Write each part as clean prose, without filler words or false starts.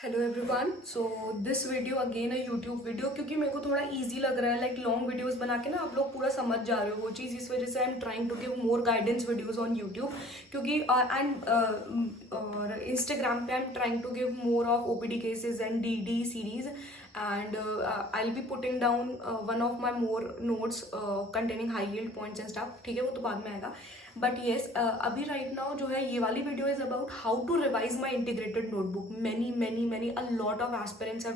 Hello everyone. So this video again है YouTube video, क्योंकि मेरे को थोड़ा इजी लग रहा है। लाइक लॉन्ग वीडियोस बना के ना आप लोग पूरा समझ जा रहे हो वो चीज़, इस वजह से I am trying to give more guidance videos on YouTube. क्योंकि एंड और इंस्टाग्राम पे I am trying to give more of OPD cases and D series and I will be putting down one of my more notes containing high yield points and stuff. ठीक है, वो तो बाद में आएगा। But yes, अभी right now जो है ये वाली video is about how to revise my integrated notebook. Many a lot of aspirants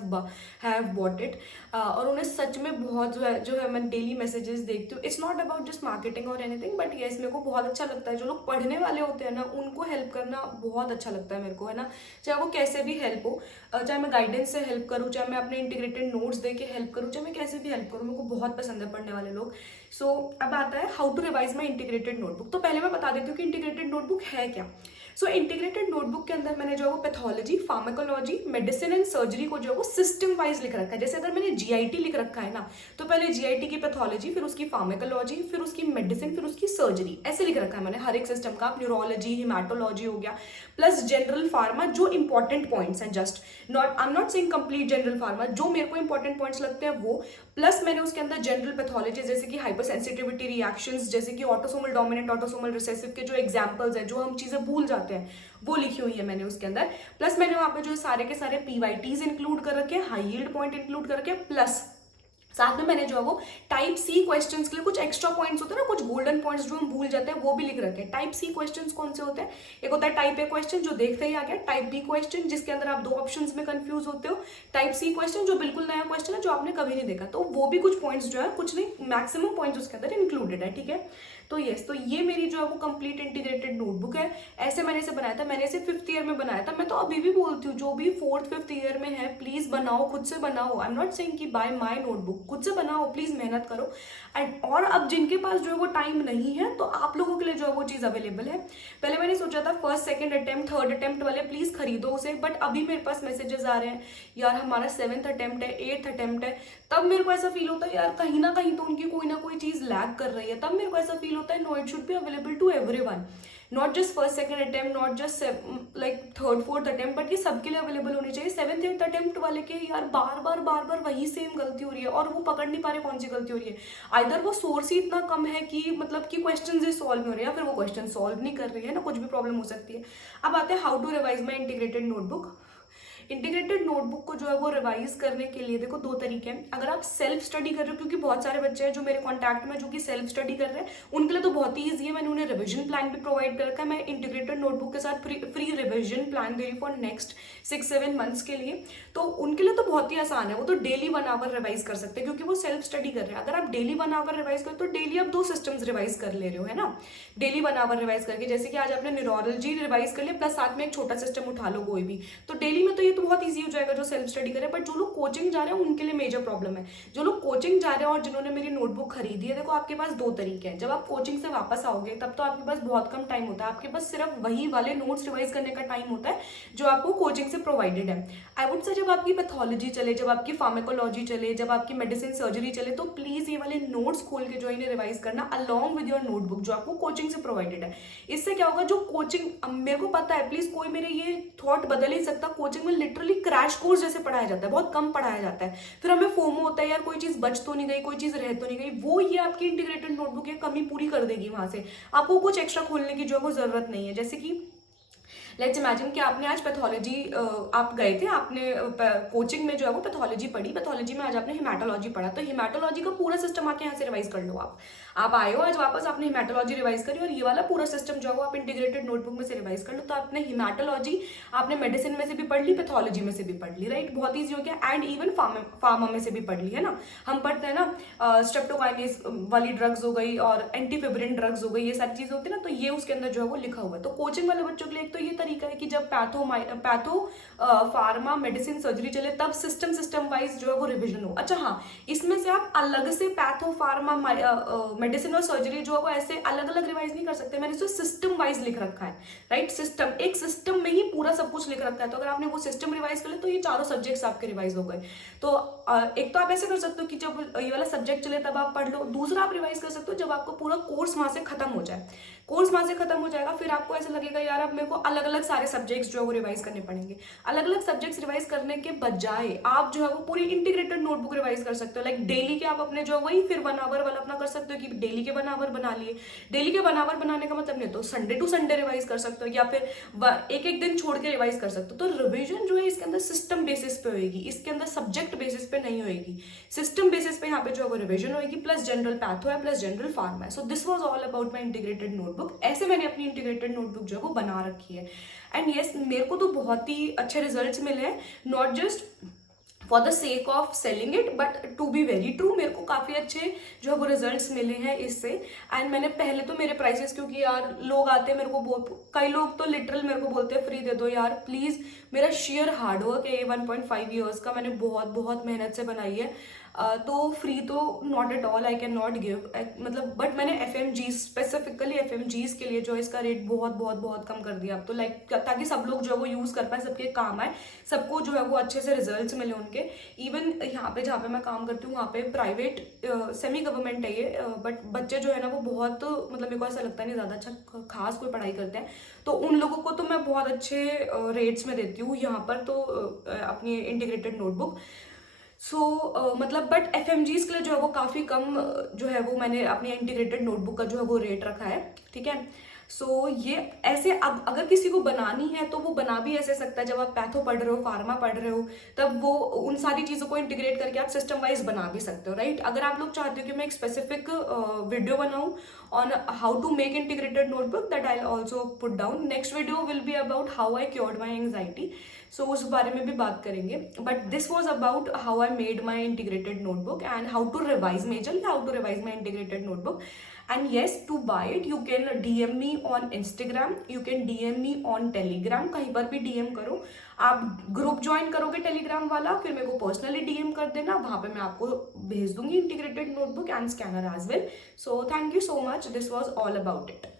have bought it और उन्हें सच में बहुत जो है मैं डेली मैसेजेस देखती हूँ। It's not about just marketing और एनीथिंग, बट येस मेरे को बहुत अच्छा लगता है। जो लोग पढ़ने वाले होते हैं ना, उनको हेल्प करना बहुत अच्छा लगता है मेरे को, है ना। चाहे वो कैसे भी हेल्प हो, चाहे मैं गाइडेंस से हेल्प करूँ, चाहे मैं अपने इंटीग्रेटेड नोट्स दे के हेल्प करूँ, चाहे मैं कैसे भी हेल्प करूँ, मेरे को बहुत पसंद है पढ़ने वाले लोग। सो अब आता है how to revise my integrated notebook. तो पहले मैं बता देती हूँ कि इंटीग्रेटेड नोटबुक है क्या। सो इंटीग्रेटेड नोटबुक के अंदर मैंने जो है वो pathology, pharmacology, medicine and surgery को जो है वो सिस्टम वाइज लिख रखा है। जैसे अगर मैंने जीआईटी लिख रखा है ना, तो पहले जीआईटी की पैथोलॉजी, फिर उसकी फार्माकोलॉजी, फिर उसकी मेडिसिन, फिर उसकी सर्जरी, ऐसे लिख रखा है मैंने हर एक सिस्टम का। न्यूरोलॉजी, हिमाटोलॉजी हो गया, प्लस जनरल फार्मा जो इंपॉर्टेंट पॉइंट्स हैं, just not I am not saying complete general pharma, जो मेरे को इंपॉर्टेंट पॉइंट्स लगते हैं वो। प्लस मैंने उसके अंदर जनरल पैथोलॉजी जैसे कि हाइपर सेंसिटिविटी रिएक्शंस, जैसे कि ऑटोसोमल डोमिनेंट, ऑटोसोमल रिसेसिव के जो एग्जांपल्स हैं, जो हम चीजें भूल जाते हैं, वो लिखी हुई है मैंने उसके अंदर। प्लस मैंने वहां पे जो सारे के सारे पीवाईटीज इंक्लूड कर रखे हैं, हाई यील्ड पॉइंट इंक्लूड कर रखे हैं, प्लस साथ में मैंने जो है वो टाइप सी क्वेश्चंस के लिए कुछ एक्स्ट्रा पॉइंट्स होते हैं ना, कुछ गोल्डन पॉइंट्स जो हम भूल जाते हैं, वो भी लिख रखे हैं। टाइप सी क्वेश्चंस कौन से होते हैं? एक होता है टाइप ए क्वेश्चन जो देखते ही आ गया, टाइप बी क्वेश्चन जिसके अंदर आप दो ऑप्शंस में कंफ्यूज होते हो, टाइप सी क्वेश्चन जो बिल्कुल नया क्वेश्चन है जो आपने कभी नहीं देखा। तो वो भी कुछ पॉइंट्स जो है, कुछ नहीं मैक्सिमम पॉइंट्स उसके अंदर इंक्लूडेड है। ठीक है, तो यस, तो ये मेरी जो है वो कंप्लीट इंटीग्रेटेड नोटबुक है। ऐसे मैंने इसे बनाया था, मैंने इसे 5th ईयर में बनाया था। मैं तो अभी भी बोलती हूँ जो भी 4th 5th ईयर में है, प्लीज बनाओ, खुद से बनाओ। आई एम नॉट सेइंग कि बाय माय नोटबुक, खुद से बनाओ, प्लीज मेहनत करो। एंड और अब जिनके पास जो है वो टाइम नहीं है, तो आप लोगों के लिए जो है वो चीज अवेलेबल है। पहले मैंने सोचा था first second attempt third attempt वाले प्लीज खरीदो उसे, बट अभी मेरे पास मैसेजेस आ रहे हैं यार हमारा 7th अटेम्प्ट है, 8th अटेम्प्ट है। तब मेरे को ऐसा फील होता है यार कहीं ना कहीं तो उनकी कोई ना कोई चीज लैग कर रही है। तब मेरे को ऐसा फील होता है no, it should be available to everyone, not just first second attempt, not just like third fourth attempt, but ये सबके लिए अवेलेबल होनी चाहिए। 7th 8th अटेम्प्ट वाले के यार बार बार वही सेम गलती हो रही है और वो पकड़ नहीं पा रहे कौन सी गलती हो रही है। आइदर वो सोर्स ही इतना कम है कि मतलब कि क्वेश्चन सॉल्व नहीं हो रहे, या फिर वो क्वेश्चन सॉल्व नहीं कर रही है ना, कुछ भी प्रॉब्लम हो सकती है। अब आते हैं how to revise my integrated notebook. Integrated notebook को जो है वो रिवाइज करने के लिए देखो दो तरीके हैं। अगर आप सेल्फ स्टडी कर रहे हो, क्योंकि बहुत सारे बच्चे हैं जो मेरे कॉन्टैक्ट में जो कि सेल्फ स्टडी कर रहे हैं, उनके लिए तो बहुत ही ईजी है। मैंने उन्हें रिविजन प्लान भी प्रोवाइड कर रखा है। मैं इंटीग्रेटेड नोटबुक के साथ फ्री रिविजन प्लान दे रही फॉर नेक्स्ट 6-7 मंथ्स के लिए। तो उनके लिए तो बहुत ही आसान है, वो तो डेली 1 आवर रिवाइज कर सकते हैं क्योंकि वो सेल्फ स्टडी कर रहे हैं। अगर आप डेली 1 आवर रिवाइज करो तो डेली आप 2 सिस्टम्स रिवाइज कर ले रहे हो, है ना। डेली 1 आवर रिवाइज करके, जैसे कि आज आपने न्यूरोलॉजी रिवाइज कर लिया, प्लस साथ में एक छोटा सिस्टम उठा लो कोई भी, तो डेली में तो ये तो बहुत ईजी हो जाएगा जो सेल्फ स्टडी करे। बट जो लोग कोचिंग जा रहे हैं उनके लिए मेजर प्रॉब्लम है। जो लोग कोचिंग जा रहे हैं और जिन्होंने मेरी नोटबुक खरीदी है, देखो आपके पास 2 तरीके हैं। जब आप कोचिंग से वापस आओगे तब तो आपके पास बहुत कम टाइम होता है, आपके पास सिर्फ वही वाले नोट्स रिवाइज करने का टाइम होता है जो आपको कोचिंग से प्रोवाइडेड है। आई वुड से जब आपकी पैथोलॉजी चले, जब आपकी फार्माकोलॉजी चले, जब आपकी मेडिसिन सर्जरी चले, तो प्लीज ये वाले नोट्स खोल के जो इन्हें रिवाइज करना अलॉन्ग विद योर नोटबुक जो आपको कोचिंग से प्रोवाइडेड है। इससे क्या होगा, जो कोचिंग, मेरे को पता है प्लीज कोई मेरे ये थॉट बदल ही सकता, कोचिंग में लिटरली क्रैश कोर्स जैसे पढ़ाया जाता है, बहुत कम पढ़ाया जाता है। फिर हमें फोमो होता है यार कोई चीज बच तो नहीं गई, कोई चीज रह तो नहीं गई। वो ये आपकी इंटीग्रेटेड नोटबुक ये कमी पूरी कर देगी। वहां से आपको कुछ एक्स्ट्रा खोलने की जो है वो जरूरत नहीं है। जैसे कि लेट्स इमेजिन कि आपने आज पैथोलॉजी, आप गए थे, आपने कोचिंग में जो है वो पैथोलॉजी पढ़ी, पैथोलॉजी में आज आपने हिमाटोलॉजी पढ़ा, तो हिमाटोलॉजी का पूरा सिस्टम आके यहाँ से रिवाइज कर लो। आप आए हो आज वापस, आपने हिमाटोलॉजी रिवाइज करी और ये वाला पूरा सिस्टम जो है वो आप इंटीग्रेटेड नोटबुक में से रिवाइज कर लो। तो आपने हिमाटोलॉजी, आपने मेडिसिन में से भी पढ़ ली, पैथोलॉजी में से भी पढ़ ली, राइट, बहुत ईजी हो गया। एंड इवन फार्मा में से भी पढ़ ली, है ना। हम पढ़ते हैं ना स्ट्रेप्टोकाइनेस वाली ड्रग्स हो गई और एंटीफिब्रिन ड्रग्स हो गई, ये सारी चीजें होती है ना, तो ये उसके अंदर जो है वो लिखा हुआ है। तो कोचिंग वाले बच्चों के लिए एक तो ये तरीका है कि जब पैथो फार्मा मेडिसिन सर्जरी चले तब सिस्टम वाइज जो है वो रिविजन हो। अच्छा हाँ, इसमें से आप अलग से पैथो फार्मा मेडिसिन और सर्जरी जो है वो ऐसे अलग अलग रिवाइज नहीं कर सकते। मैंने इसे सिस्टम वाइज लिख रखा है, राइट। सिस्टम, एक सिस्टम में ही पूरा सब कुछ लिख रखा है। तो अगर आपने वो सिस्टम रिवाइज कर लिया तो ये चारों सब्जेक्ट्स आपके रिवाइज हो गए। तो एक तो आप ऐसे कर सकते हो कि जब ये वाला सब्जेक्ट चले तब आप पढ़ लो। दूसरा आप रिवाइज कर सकते हो जब आपको पूरा कोर्स वहां से खत्म हो जाए। कोर्स वहां से खत्म हो जाएगा, फिर आपको ऐसा लगेगा यार अब मेरे को अलग अलग सारे सब्जेक्ट्स जो है वो रिवाइज करने पड़ेंगे। अलग अलग सब्जेक्ट्स रिवाइज करने के बजाय आप जो है वो पूरी इंटीग्रेटेड नोटबुक रिवाइज कर सकते हो। लाइक डेली के आप अपने जो वही फिर 1 आवर वाला अपना कर सकते हो कि डेली के 1 आवर बना लिए। डेली के 1 आवर बनाने का मतलब नहीं तो संडे टू संडे रिवाइज कर सकते हो, या फिर एक एक दिन छोड़ के रिवाइज कर सकते हो। तो रिविजन जो है इसके अंदर सिस्टम बेसिस पे होगी, इसके अंदर सब्जेक्ट बेसिस पे नहीं होगी, सिस्टम बेसिस पे यहाँ पे जो है वो रिविजन होगी, प्लस जनरल पैथो है, प्लस जनरल फार्मा है। So this was all about my integrated notebook. ऐसे मैंने अपनी इंटीग्रेटेड नोटबुक जो है वो बना रखी है। एंड यस, मेरे को तो बहुत ही अच्छे रिजल्ट्स मिले हैं, not just for the sake of selling it but to be very true. मेरे को काफ़ी अच्छे जो है वो रिजल्ट्स मिले हैं इससे। एंड मैंने पहले तो मेरे प्राइसेस, क्योंकि यार लोग आते हैं मेरे को बहुत, कई लोग तो लिटरल मेरे को बोलते हैं फ्री दे दो यार प्लीज़। मेरा शेयर हार्डवर्क है 1.5 ईयर्स का, मैंने बहुत बहुत मेहनत से बनाई है। तो फ्री तो not at all I can not give, मतलब बट मैंने FMGs, स्पेसिफिकली FMGs के लिए जो है इसका रेट बहुत बहुत बहुत कम कर दिया अब तो, लाइक ताकि सब लोग जो है वो यूज़ कर पाए, सबके काम आए, सबको जो है वो अच्छे से रिजल्ट्स मिले उनके। इवन यहाँ पे जहाँ पे मैं काम करती हूँ वहाँ पे प्राइवेट सेमी गवर्नमेंट है ये, बट बच्चे जो है ना वो बहुत, मतलब मेरे को ऐसा लगता नहीं ज़्यादा अच्छा खास कोई पढ़ाई करते हैं, तो उन लोगों को तो मैं बहुत अच्छे रेट्स में देती हूँ यहाँ पर तो अपनी इंटीग्रेटेड नोटबुक। मतलब बट FMGs के लिए जो है वो काफ़ी कम जो है वो मैंने अपनी इंटीग्रेटेड नोटबुक का जो है वो रेट रखा है, ठीक है। ये ऐसे अगर किसी को बनानी है तो वो बना भी ऐसे सकता है, जब आप पैथो पढ़ रहे हो, फार्मा पढ़ रहे हो, तब वो उन सारी चीज़ों को इंटीग्रेट करके आप सिस्टम वाइज बना भी सकते हो, राइट। अगर आप लोग चाहते हो कि मैं एक स्पेसिफिक वीडियो बनाऊं on how to make integrated notebook, that I also put down. Next video will be about how I cured my anxiety, so उस बारे में भी बात करेंगे। But this was about how I made my integrated notebook and how to revise, majorly how to revise my integrated notebook. And yes, to buy it you can DM me on Instagram, you can DM me on Telegram, कहीं पर भी DM करो। आप group join करोगे Telegram वाला, फिर मेरे को पर्सनली DM कर देना, वहाँ पे मैं आपको भेज दूंगी integrated notebook and scanner as well. So thank you so much, this was all about it.